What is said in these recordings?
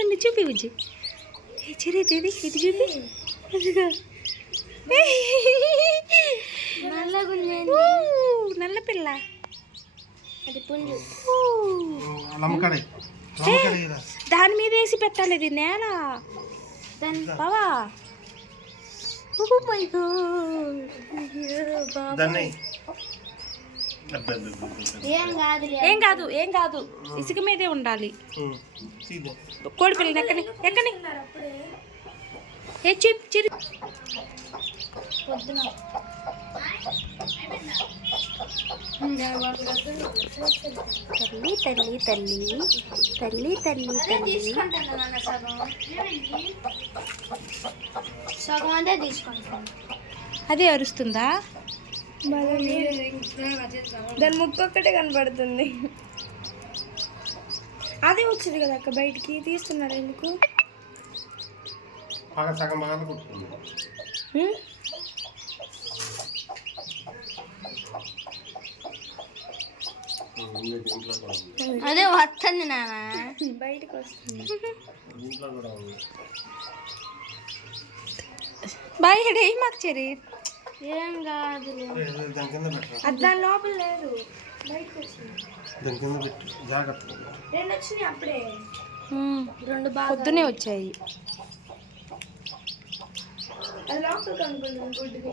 ఎన్ని చూపి బుజ్జి. ఏ చిరేది ఇది ఇది చూపి. అదిగో. నల్ల పిల్ల. అది పుంజు. దాని మీద వేసి పెట్టాలి ఇది నేల. దాని బావా. ఓ మై గాడ్ దాన్ని. ఏం కాదు ఏం కాదు ఇసుక మీదే ఉండాలి. కోడి పిల్లని ఎక్కని ఎక్కని ఏ చిప్ చిరి తల్లి తల్లి తల్లి. తల్లి తల్లి తల్లి. సగం. అదే అరుస్తుందా? దాని ముక్కు ఒక్కటే కనబడుతుంది. అదే వచ్చింది కదా అక్క బయటికి. తీస్తున్నారు ఎందుకు? అదే వస్తుంది నాన్న. బయటికి వస్తుంది. ఇంట్లో కూడా ఉంది. బాయ్ హెడ్ ఏం మాకు చెరి. ఏం కాదు దాని కింద లోపల లేదు. బయటకు వచ్చింది. దాని కింద పెట్టు. జాగ్రత్తగా పెట్టు. రెండు వచ్చినాయి అప్పుడే. రెండు బాగా పొద్దునే వచ్చాయి. అది లోపల కనుకుంటుంది గుడ్డుకి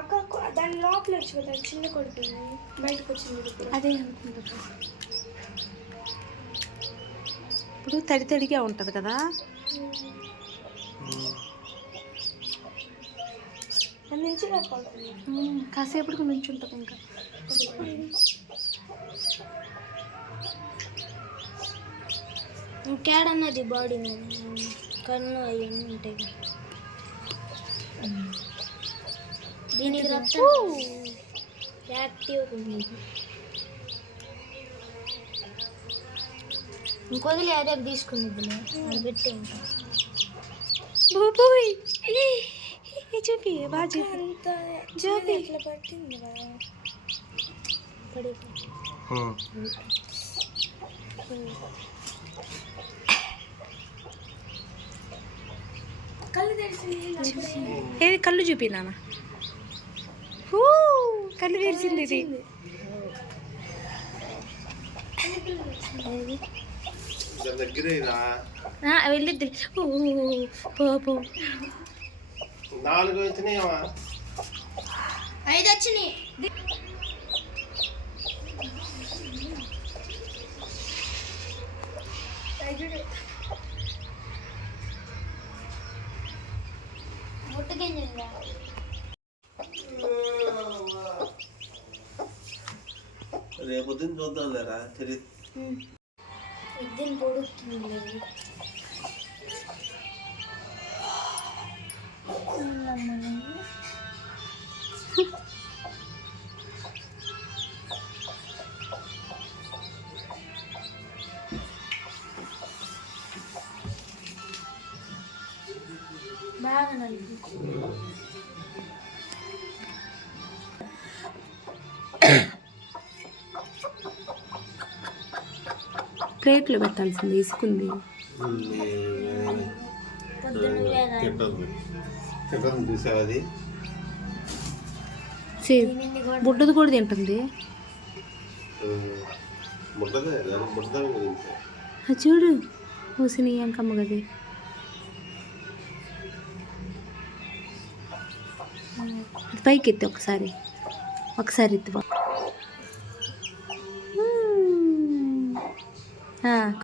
అక్క దాని లోపల వచ్చి కదా చిన్న కొడుతుంది బయటకు వచ్చింది ఇప్పుడు. అదే ఇప్పుడు తడి తడిగా ఉంటుంది కదా? నుంచి కాసేపటికి నుంచి ఉంటుంది ఇంకా. ఇంకేడన్నది బాడీ కన్ను అవన్నీ ఉంటాయి దీనికి రక్తం యాక్టివ్ ఉంది. ఇంకొదిలే అదే తీసుకుంది అది పెట్టి ఇంకా. బూబోయ్. చూపి బాగా చూపి చూపి ఇట్లా పట్టింది ఏది కళ్ళు చూపి నాన్న? కళ్ళు తెరిచింది ఇది. వెళ్ళిద్ది ఊ, పో పో నాలుగు వచ్చినాయమ్మా ఐదు వచ్చినాయి రేపొద్దున చూద్దాం లేరా చరిత్ర ఇద్దరిని పొడుస్తుంది బాగా నలిగి ప్లేట్లో పెట్టాల్సింది ఇసుకుంది సే బుడ్డది కూడా తింటుంది. ఆ చూడు పూసిన ఎంకమ్మ గది పైకి ఎత్తి ఒకసారి. ఒకసారి ఎత్తి 嗯。